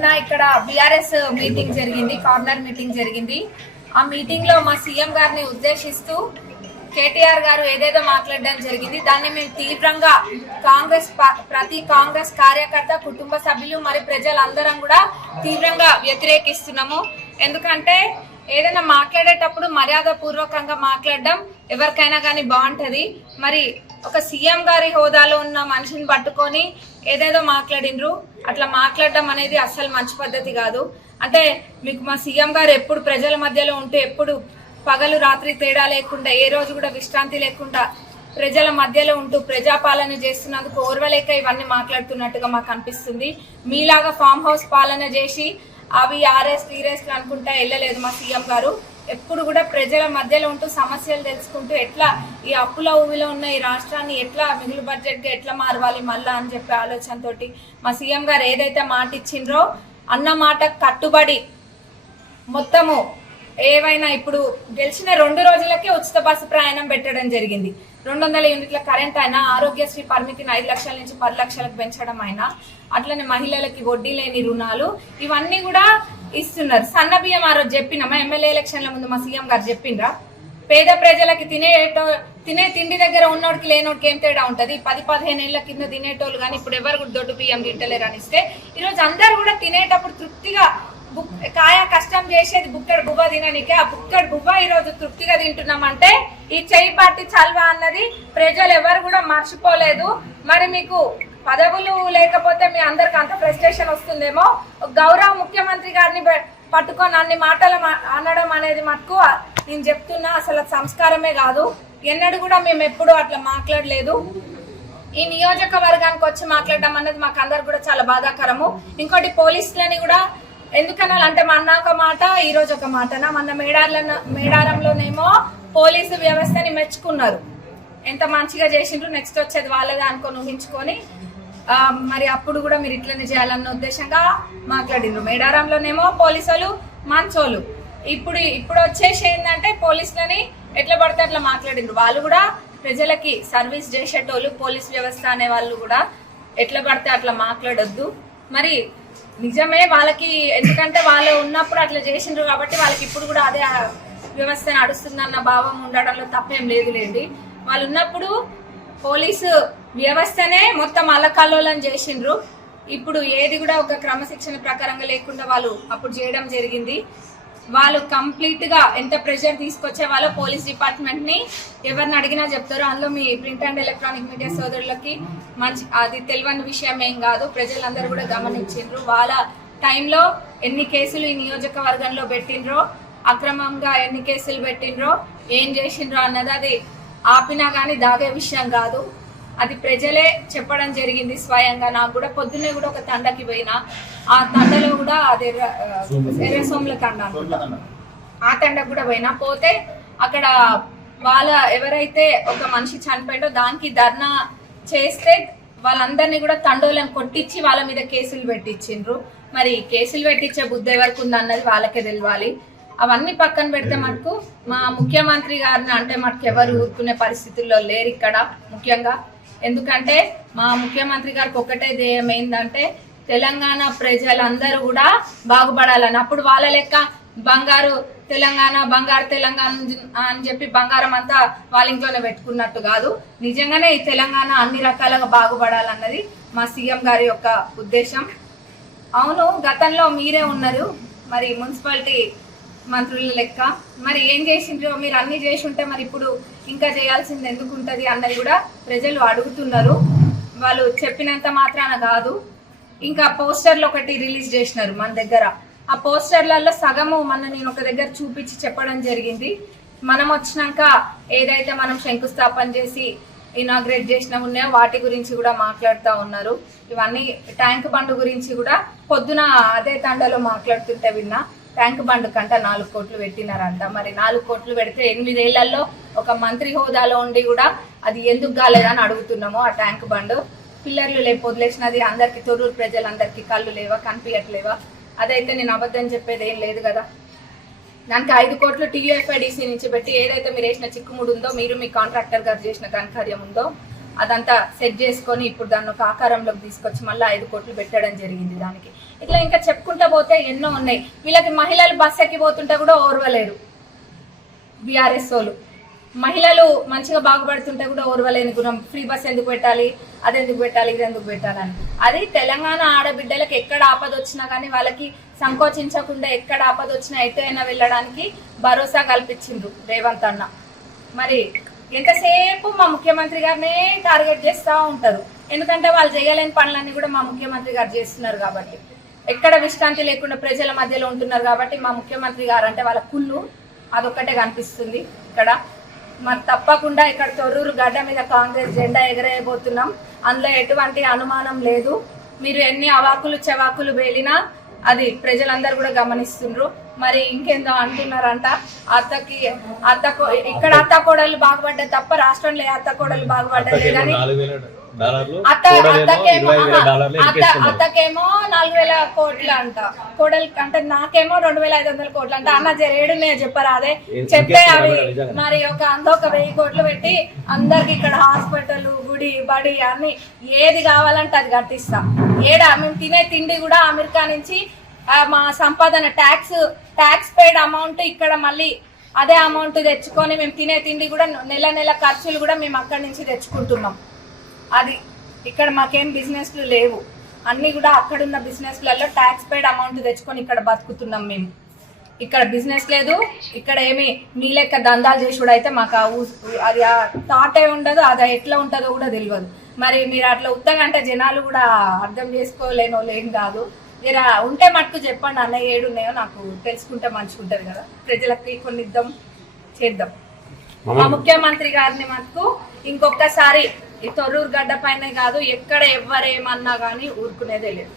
నిన్న ఇక్కడ BRS meeting జరిగింది, కార్నర్ మీటింగ్ జరిగింది. ఆ మీటింగ్ లో మా సీఎం గారిని ఉద్దేశిస్తూ కేటీఆర్ గారు ఏదేదో మాట్లాడడం జరిగింది. దాన్ని మేము తీవ్రంగా ప్రతి కాంగ్రెస్ కార్యకర్త, కుటుంబ సభ్యులు మరి ప్రజలందరం కూడా తీవ్రంగా వ్యతిరేకిస్తున్నాము. ఎందుకంటే ఏదైనా మాట్లాడేటప్పుడు మర్యాద పూర్వకంగా మాట్లాడడం ఎవరికైనా కానీ బాగుంటది. మరి ఒక సీఎం గారి హోదాలో ఉన్న మనిషిని పట్టుకొని ఏదేదో మాట్లాడినరు. అట్లా మాట్లాడడం అనేది అస్సలు మంచి పద్ధతి కాదు. అంటే మీకు మా సీఎం గారు ఎప్పుడు ప్రజల మధ్యలో ఉంటూ, ఎప్పుడు పగలు రాత్రి తేడా లేకుండా, ఏ రోజు కూడా విశ్రాంతి లేకుండా ప్రజల మధ్యలో ఉంటూ ప్రజాపాలన చేస్తున్నందుకు ఓర్వలేక ఇవన్నీ మాట్లాడుతున్నట్టుగా మాకు అనిపిస్తుంది. మీలాగా ఫామ్ హౌస్ పాలన చేసి అవి ఆర్ఎస్ట్ ఈరెస్ట్ అనుకుంటా వెళ్ళలేదు మా సీఎం గారు. ఎప్పుడు కూడా ప్రజల మధ్యలో ఉంటూ సమస్యలు తెలుసుకుంటూ ఎట్లా ఈ అప్పుల ఊవిలో ఉన్న ఈ రాష్ట్రాన్ని ఎట్లా మిగులు బడ్జెట్గా ఎట్లా మారవాలి మళ్ళా అని చెప్పే ఆలోచనతోటి మా సీఎం గారు ఏదైతే మాట ఇచ్చిండ్రో అన్న మాట కట్టుబడి మొత్తము ఏవైనా ఇప్పుడు గెలిచిన 2 రోజులకే ఉచిత బస్సు ప్రయాణం పెట్టడం జరిగింది. 200 యూనిట్ల కరెంట్ అయినా, ఆరోగ్యశ్రీ పరిమితిని 5 లక్షల నుంచి 10 లక్షలకు పెంచడం అయినా, అట్లనే మహిళలకి వడ్డీ లేని రుణాలు ఇవన్నీ కూడా ఇస్తున్నారు. సన్న బియ్యం ఆ రోజు చెప్పినామా? ఎమ్మెల్యే ఎలక్షన్ల ముందు మా సీఎం గారు చెప్పిండ్రా? పేద ప్రజలకి తినే తిండి దగ్గర ఉన్నోడికి లేనోడికి ఏం తేడా ఉంటది? 10-15 ఏళ్ల కింద తినేటోళ్ళు కానీ ఇప్పుడు ఎవరు కూడా దొడ్డు బియ్యం తింటలేరు అనిస్తే ఈరోజు అందరు కూడా తినేటప్పుడు తృప్తిగా కాయా కష్టం చేసేది బుక్కడు బువ్వ తిననికే, ఆ బుక్కడు బువ్వ ఈరోజు తృప్తిగా తింటున్నామంటే ఈ చెయ్యి పార్టీ చల్వా అన్నది ప్రజలు ఎవరు కూడా మర్చిపోలేదు. మరి మీకు పదవులు లేకపోతే మీ అందరికి అంత ఫ్రస్ట్రేషన్ వస్తుందేమో. గౌరవ ముఖ్యమంత్రి గారిని పట్టుకొని అన్ని మాటలు అనడం అనేది మటుకు నేను చెప్తున్నా అసలు సంస్కారమే కాదు. ఎన్నడూ కూడా మేము ఎప్పుడు అట్లా మాట్లాడలేదు. ఈ నియోజకవర్గానికి వచ్చి మాట్లాడడం అనేది మాకు అందరు కూడా చాలా బాధాకరము. ఇంకోటి పోలీసులని కూడా ఎందుకనాలంటే మొన్న ఒక మాట, ఈ రోజు ఒక మాటనా? మొన్న మేడారంలోనేమో పోలీసు వ్యవస్థని మెచ్చుకున్నారు, ఎంత మంచిగా చేసిండ్రు, నెక్స్ట్ వచ్చేది వాళ్ళదే అనుకొని ఊహించుకొని మరి అప్పుడు కూడా మీరు ఇట్లనే చేయాలన్న ఉద్దేశంగా మాట్లాడిండ్రు. మేడారంలోనేమో పోలీసులు మంచోళ్ళు, ఇప్పుడు వచ్చేసి ఏంటంటే పోలీసులని ఎట్లా పడితే అట్లా మాట్లాడిండ్రు. వాళ్ళు కూడా ప్రజలకి సర్వీస్ చేసేటోళ్ళు, పోలీస్ వ్యవస్థ అనే వాళ్ళు కూడా ఎట్లా పడితే అట్లా మాట్లాడొద్దు. మరి నిజమే వాళ్ళకి, ఎందుకంటే వాళ్ళు ఉన్నప్పుడు అట్లా చేసిండ్రు కాబట్టి వాళ్ళకి ఇప్పుడు కూడా అదే వ్యవస్థ నడుస్తుందన్న భావం ఉండడంలో తప్పేం లేదులేండి. వాళ్ళు ఉన్నప్పుడు పోలీసు వ్యవస్థనే మొత్తం అల్లకల్లోలం చేసిండ్రు. ఇప్పుడు ఏది కూడా ఒక క్రమశిక్షణ ప్రకారంగా లేకుండా వాళ్ళు అప్పుడు చేయడం జరిగింది. వాళ్ళు కంప్లీట్ గా ఎంత ప్రెషర్ తీసుకొచ్చే వాళ్ళు పోలీస్ డిపార్ట్మెంట్ ని ఎవరిని అడిగినా చెప్తారు. అందులో me print and electronic media సోదరులకి మంచి అది తెలియని విషయం ఏం కాదు, ప్రజలందరూ కూడా గమనించిండ్రు. వాళ్ళ టైంలో ఎన్ని కేసులు ఈ నియోజకవర్గంలో పెట్టిండ్రో, అక్రమంగా ఎన్ని కేసులు పెట్టిండ్రో, ఏం చేసిండ్రో అన్నది అది ఆపినా కానీ దాగే విషయం కాదు. అది ప్రజలే చెప్పడం జరిగింది స్వయంగా. నాకు కూడా పొద్దున్నే కూడా ఒక తండకి పోయినా, ఆ తండలో కూడా అదే ఎర్రసోముల తండ, ఆ తండకు కూడా పోతే అక్కడ వాళ్ళ ఎవరైతే ఒక మనిషి చనిపోయిందో దానికి ధర్నా చేస్తే వాళ్ళందరినీ కూడా తండోలను కొట్టించి వాళ్ళ మీద కేసులు పెట్టించిండ్రు. మరి కేసులు పెట్టించే బుద్ధి ఎవరికి ఉందన్నది వాళ్ళకే తెలియాలి. అవన్నీ పక్కన పెడితే మటుకు మా ముఖ్యమంత్రి గారిని అంటే మటుకు ఎవరు ఊరుకునే పరిస్థితుల్లో లేరు ఇక్కడ ముఖ్యంగా. ఎందుకంటే మా ముఖ్యమంత్రి గారికి ఒకటే ధ్యేయం ఏంటంటే తెలంగాణ ప్రజలందరూ కూడా బాగుపడాలని. అప్పుడు వాళ్ళ లెక్క బంగారు తెలంగాణ అని చెప్పి బంగారం అంతా వాళ్ళ ఇంట్లోనే పెట్టుకున్నట్టు కాదు. నిజంగానే ఈ తెలంగాణ అన్ని రకాలుగా బాగుపడాలన్నది మా సీఎం గారి యొక్క ఉద్దేశం. అవును, గతంలో మీరే ఉన్నారు మరి మున్సిపాలిటీ మంత్రుల లెక్క, మరి ఏం చేసిండ్రో మీరు అన్ని చేసి ఉంటే మరి ఇప్పుడు ఇంకా చేయాల్సింది ఎందుకు ఉంటుంది అన్నది కూడా ప్రజలు అడుగుతున్నారు. వాళ్ళు చెప్పినంత మాత్రాన కాదు. ఇంకా పోస్టర్లు ఒకటి రిలీజ్ చేసినారు మన దగ్గర. ఆ పోస్టర్లలో సగము నేను ఒక దగ్గర చూపించి చెప్పడం జరిగింది. మనం వచ్చినాక ఏదైతే మనం శంకుస్థాపన చేసి ఇనాగ్రేట్ చేసిన ఉన్నాయో వాటి గురించి కూడా మాట్లాడుతూ ఉన్నారు. ఇవన్నీ ట్యాంక్ బండ్ గురించి కూడా పొద్దున అదే తండలో మాట్లాడుతుంటే విన్నా. ట్యాంక్ బండ్ కంట 4 కోట్లు పెట్టినారంట. మరి 4 కోట్లు పెడితే 8 ఏళ్లలో ఒక మంత్రి హోదాలో ఉండి కూడా అది ఎందుకు కాలేదని అడుగుతున్నాము. ఆ ట్యాంక్ బండ్ పిల్లర్లు లేపు వదిలేసినది అందరికి, తొర్రూరు ప్రజలందరికీ కళ్ళు లేవా, కనిపించట్లేవా? అదైతే నేను అబద్ధం చెప్పేది ఏం లేదు కదా. దానికి 5 కోట్లు TUFIDC నుంచి పెట్టి ఏదైతే మీరు వేసిన చిక్కుముడు ఉందో, మీరు మీ కాంట్రాక్టర్ గారు చేసిన ఘనకార్యం ఉందో అదంతా సెట్ చేసుకొని ఇప్పుడు దాన్ని ఒక ఆకారంలోకి తీసుకొచ్చి మళ్ళీ 5 కోట్లు పెట్టడం జరిగింది దానికి. ఇట్లా ఇంకా చెప్పుకుంటా పోతే ఎన్నో ఉన్నాయి. వీళ్ళకి మహిళలు బస్ ఎక్కిపోతుంటే కూడా ఓర్వలేరు బీఆర్ఎస్ వాళ్ళు. మహిళలు మంచిగా బాగుపడుతుంటే కూడా ఓర్వలేని గుణం. ఫ్రీ బస్ ఎందుకు పెట్టాలి, అది ఎందుకు పెట్టాలి, ఇది ఎందుకు పెట్టాలని. అది తెలంగాణ ఆడబిడ్డలకు ఎక్కడ ఆపద వచ్చినా కానీ వాళ్ళకి సంకోచించకుండా ఎక్కడ ఆపద వచ్చినా ఎటైనా వెళ్ళడానికి భరోసా కల్పించిండ్రు రేవంత్ అన్న. మరి ఎంతసేపు మా ముఖ్యమంత్రి గారినే టార్గెట్ చేస్తూ ఉంటారు. ఎందుకంటే వాళ్ళు చేయలేని పనులన్నీ కూడా మా ముఖ్యమంత్రి గారు చేస్తున్నారు కాబట్టి, ఎక్కడ విశ్రాంతి లేకుండా ప్రజల మధ్యలో ఉంటున్నారు కాబట్టి మా ముఖ్యమంత్రి గారు అంటే వాళ్ళ కుళ్ళు అదొక్కటే కనిపిస్తుంది ఇక్కడ. మరి తప్పకుండా ఇక్కడ తొర్రూరు గడ్డ మీద కాంగ్రెస్ జెండా ఎగరేయబోతున్నాం. అందులో ఎటువంటి అనుమానం లేదు. మీరు ఎన్ని అవాకులు చెవాకులు వేలినా అది ప్రజలందరూ కూడా గమనిస్తుండ్రు. మరి ఇంకేందో అంటున్నారంట, ఇక్కడ అత్త కోడలు బాగుపడ్డా తప్ప రాష్ట్రంలో అత్త కోడలు బాగుపడ్డా లేదని. అత్తకేమో 4,000 కోట్లు అంట, కోడలు అంటే నాకేమో 2,500 కోట్లు అంట. అన్న ఏడునే చెప్పరా, అదే చెప్తే అవి మరి ఒక 1,000 కోట్లు పెట్టి అందరికి ఇక్కడ హాస్పిటల్, గుడి, బడి అన్ని ఏది కావాలంటే అది కట్టిస్తాం. మేము తినే తిండి కూడా అమెరికా నుంచి మా సంపాదన ట్యాక్స్ పెయిడ్ అమౌంట్ ఇక్కడ మళ్ళీ అదే అమౌంట్ తెచ్చుకొని మేము తినే తిండి కూడా నెల ఖర్చులు కూడా మేము అక్కడి నుంచి తెచ్చుకుంటున్నాం. అది ఇక్కడ మాకేం బిజినెస్లు లేవు, అన్ని కూడా అక్కడున్న బిజినెస్లలో ట్యాక్స్ పెయిడ్ అమౌంట్ తెచ్చుకొని ఇక్కడ బతుకుతున్నాం మేము. ఇక్కడ బిజినెస్ లేదు, ఇక్కడ ఏమి మీ లెక్క దందాలు చేసుడు అయితే మాకు అది ఆ థాటే ఉండదు, అది ఎట్లా ఉంటుందో కూడా తెలియదు. మరి మీరు అట్లా ఉత్తగా అంటే జనాలు కూడా అర్థం చేసుకోలేనో లేం కాదు. మీరు ఉంటే మటుకు చెప్పండి అన్న, ఏడున్నాయో నాకు తెలుసుకుంటే మంచిగా ఉంటుంది కదా, ప్రజలకి కొన్ని ఇద్దాం చేద్దాం. మా ముఖ్యమంత్రి గారిని మటుకు ఇంకొకసారి ఈ తొర్రూరు గడ్డ పైనే కాదు ఎక్కడ ఎవరేమన్నా కానీ ఊరుకునేదే లేదు.